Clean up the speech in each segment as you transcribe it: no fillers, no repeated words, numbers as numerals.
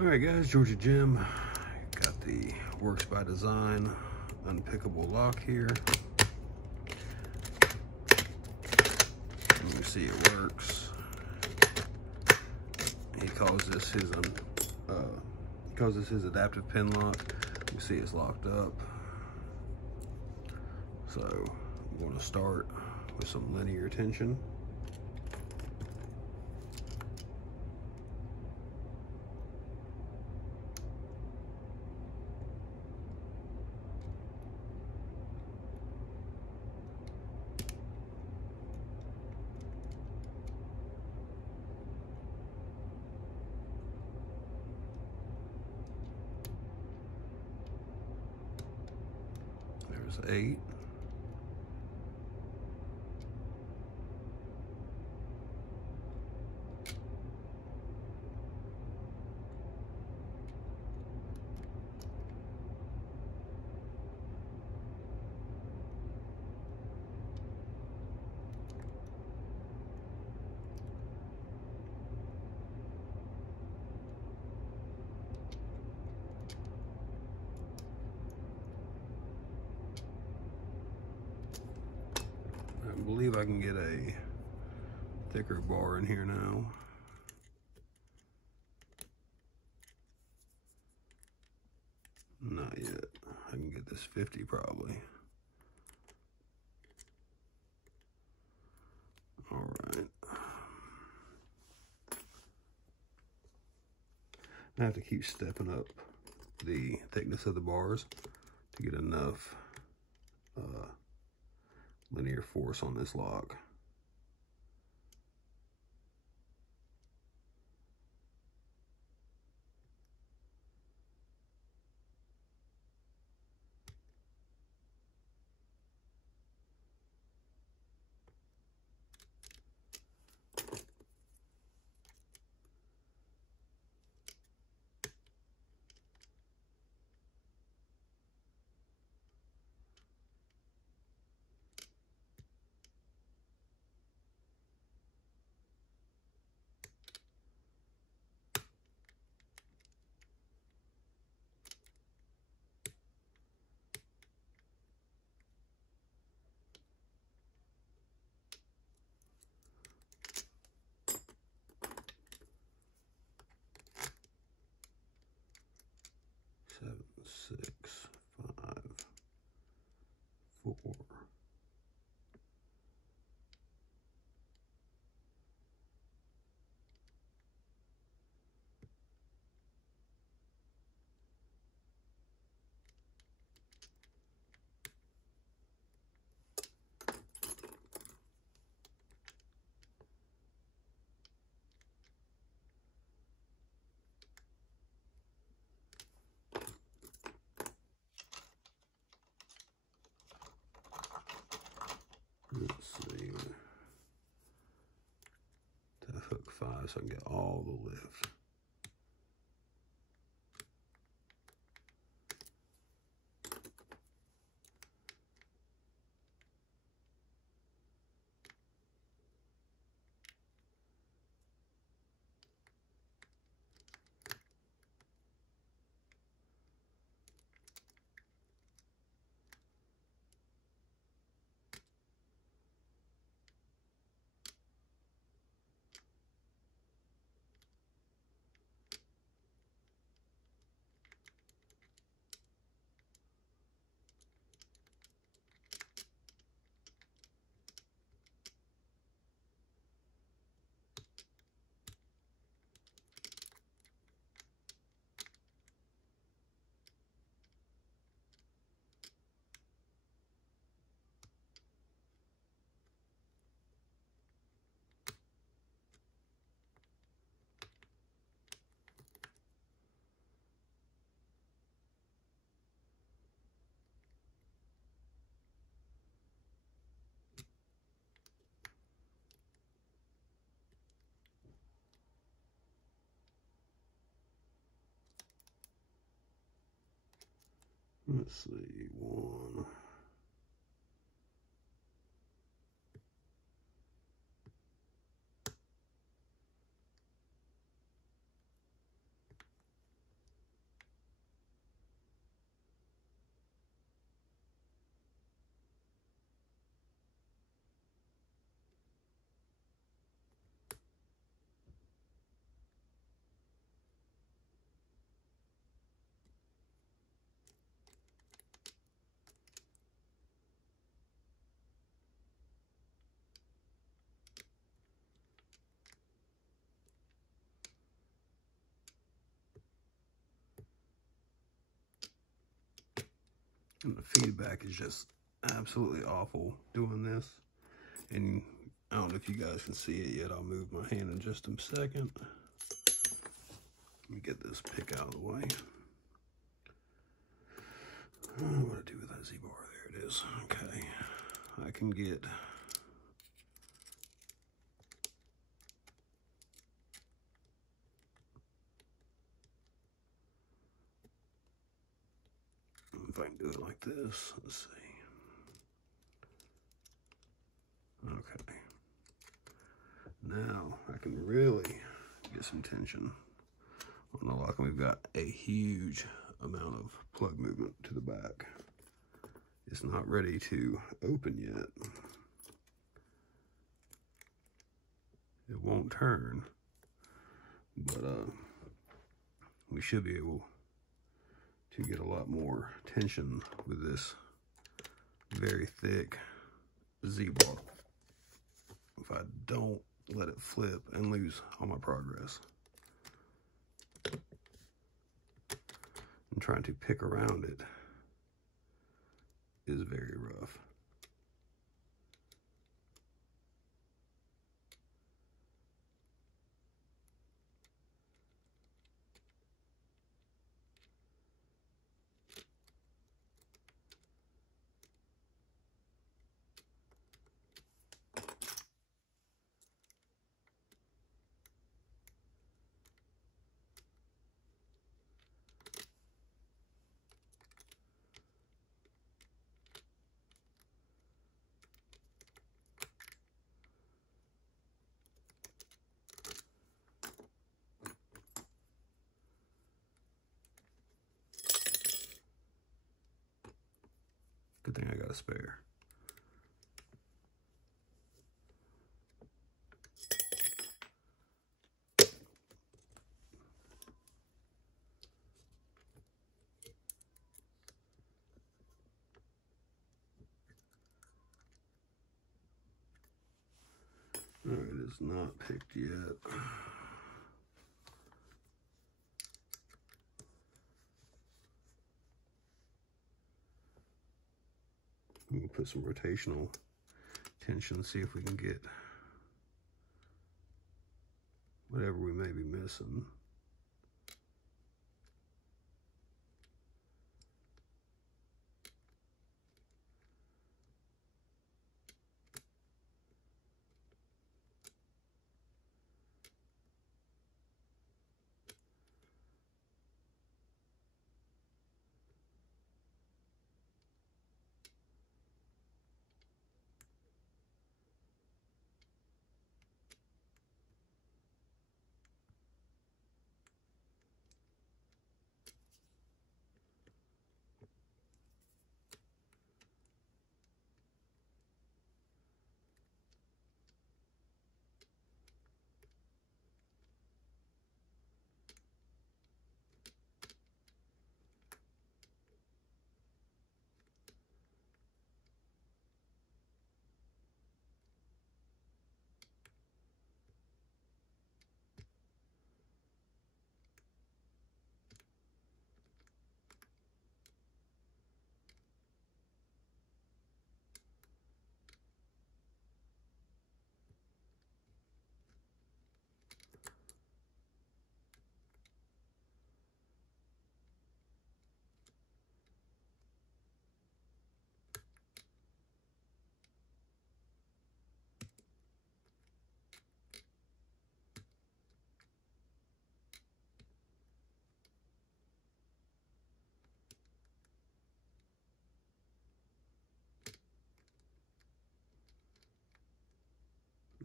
Alright guys, Georgia Jim. Got the Works by Design Unpickable lock here. Let me see it works. He calls this his adaptive pin lock. You see it's locked up. So I'm going to start with some linear tension. There's 8. I believe I can get a thicker bar in here now. Not yet. I can get this 50 probably. All right. I have to keep stepping up the thickness of the bars to get enough linear force on this lock. Seven, 6, 5, 4. Let's see. To hook 5 so I can get all the lift. Let's see, 1. And the feedback is just absolutely awful doing this. And I don't know if you guys can see it yet. I'll move my hand in just a second. Let me get this pick out of the way. What do I do with that Z-bar? There it is. Okay. I can get if I can do it like this. Let's see. Okay. Now I can really get some tension on the lock, and we've got a huge amount of plug movement to the back. It's not ready to open yet. It won't turn, but we should be able to get a lot more tension with this very thick Z-bar if I don't let it flip and lose all my progress. And trying to pick around it is very rough. Good thing I got a spare. All right, it's not picked yet. We'll put some rotational tension, see if we can get whatever we may be missing.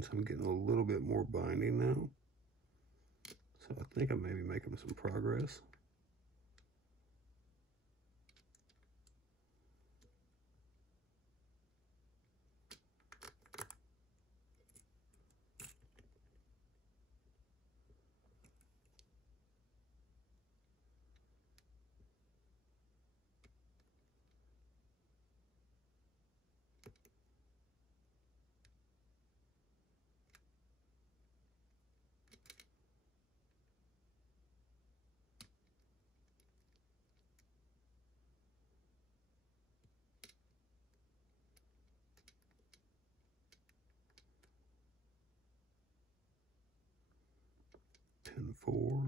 So I'm getting a little bit more binding now. So I think I may be making some progress. and 4.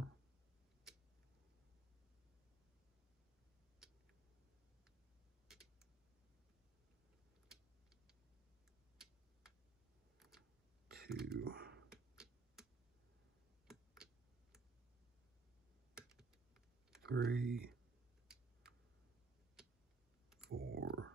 Two. 3. 4.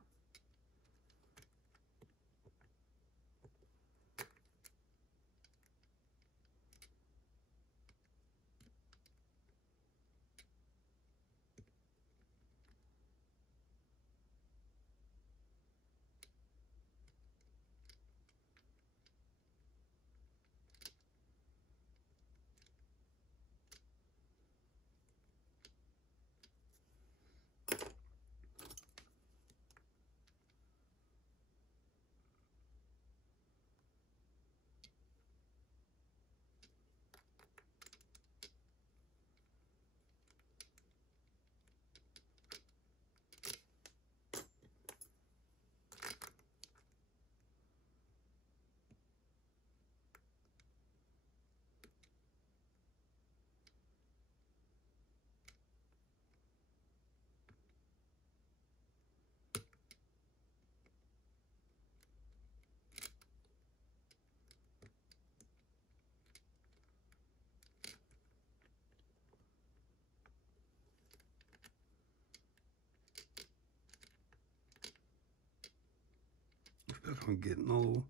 I'm getting a little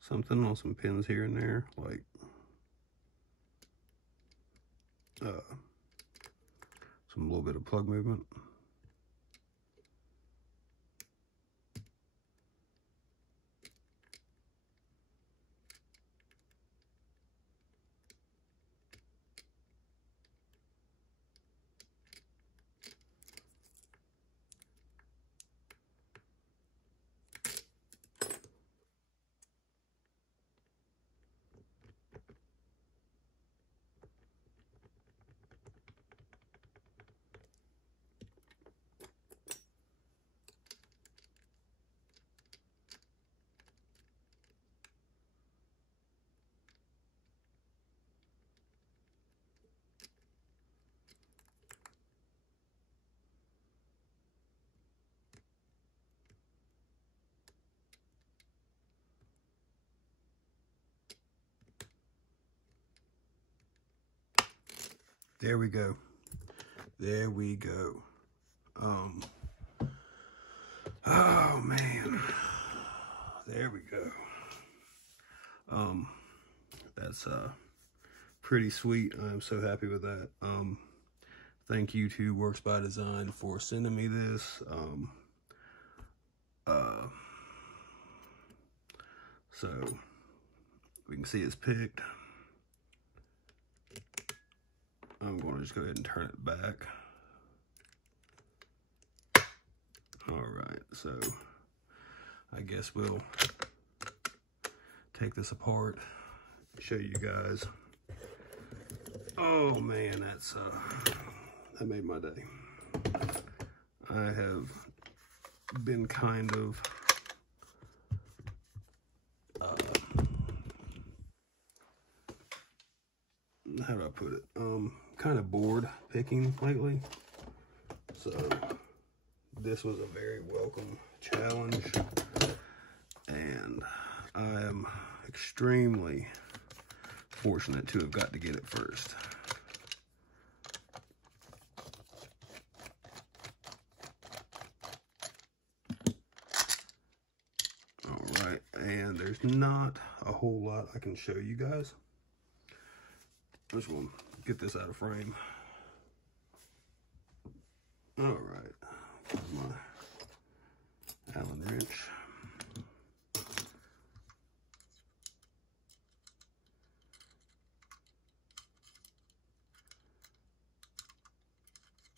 something on some pins here and there, like some little bit of plug movement. There we go. There we go. Oh man. There we go. That's pretty sweet. I'm so happy with that. Thank you to Works by Design for sending me this. So we can see it's picked. I'm going to just go ahead and turn it back. All right, so I guess we'll take this apart, show you guys. Oh man, that made my day. I have been kind of how do I put it? Kind of bored picking lately. So this was a very welcome challenge, and I am extremely fortunate to have got to get it first. All right, and there's not a whole lot I can show you guys. I'm just gonna get this out of frame. All right, here's my Allen wrench.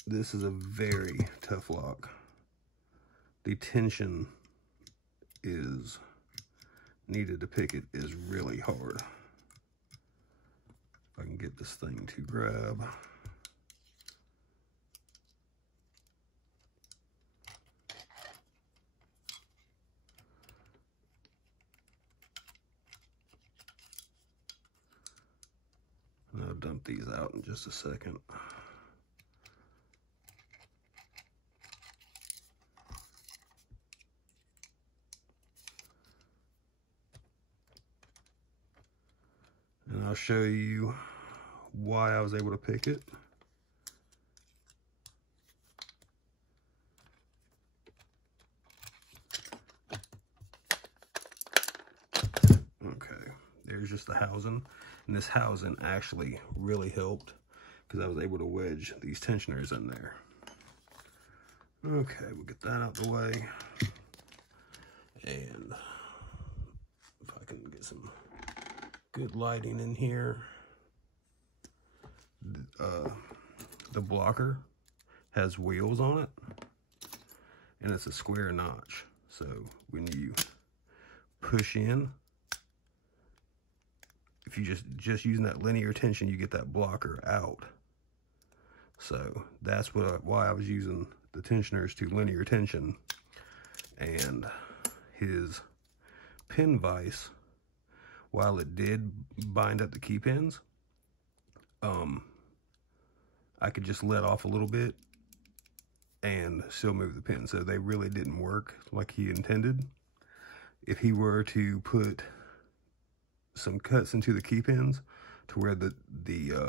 This is a very tough lock. The tension is needed to pick it is really hard. If I can get this thing to grab. dump these out in just a second. And I'll show you why I was able to pick it. Okay, there's just the housing. And this housing actually really helped because I was able to wedge these tensioners in there. Okay, we'll get that out the way. And if I can get some good lighting in here. The blocker has wheels on it, and it's a square notch. So when you push in, if you just using that linear tension, you get that blocker out. So that's why I was using the tensioners to linear tension. And his pin vise, while it did bind up the key pins, I could just let off a little bit and still move the pin. So they really didn't work like he intended. If he were to put some cuts into the key pins to where the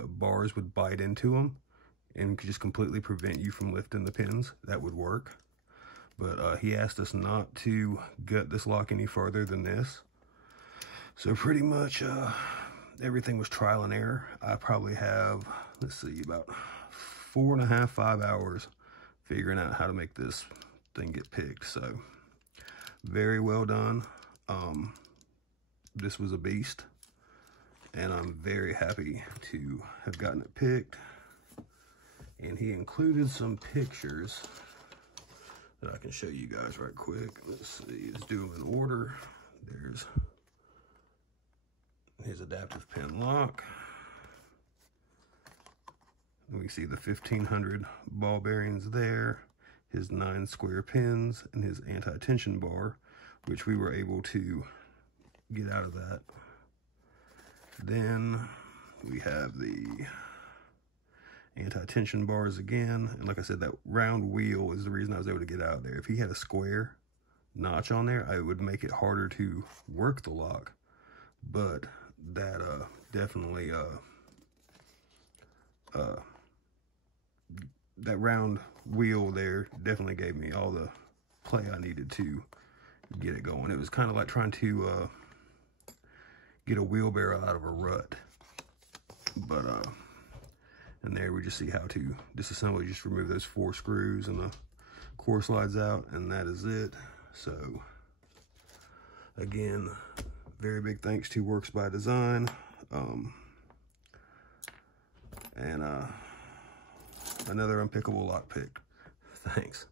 bars would bite into them and could just completely prevent you from lifting the pins, that would work. But he asked us not to gut this lock any further than this. So pretty much everything was trial and error. I probably have, let's see, about 4.5, 5 hours figuring out how to make this thing get picked. So very well done. This was a beast, and I'm very happy to have gotten it picked. And he included some pictures that I can show you guys right quick. Let's see, let's do them in order. There's his adaptive pin lock. And we see the 1500 ball bearings there, his 9 square pins, and his anti-tension bar, which we were able to get out of that. Then we have the anti-tension bars again. And like I said, that round wheel is the reason I was able to get out of there. If he had a square notch on there, it would make it harder to work the lock. But that definitely that round wheel there definitely gave me all the play I needed to get it going. It was kind of like trying to get a wheelbarrow out of a rut. But and there we just see how to disassemble. You just remove those 4 screws and the core slides out, and that is it. So again, very big thanks to Works by Design. And another Unpickable lock pick. Thanks.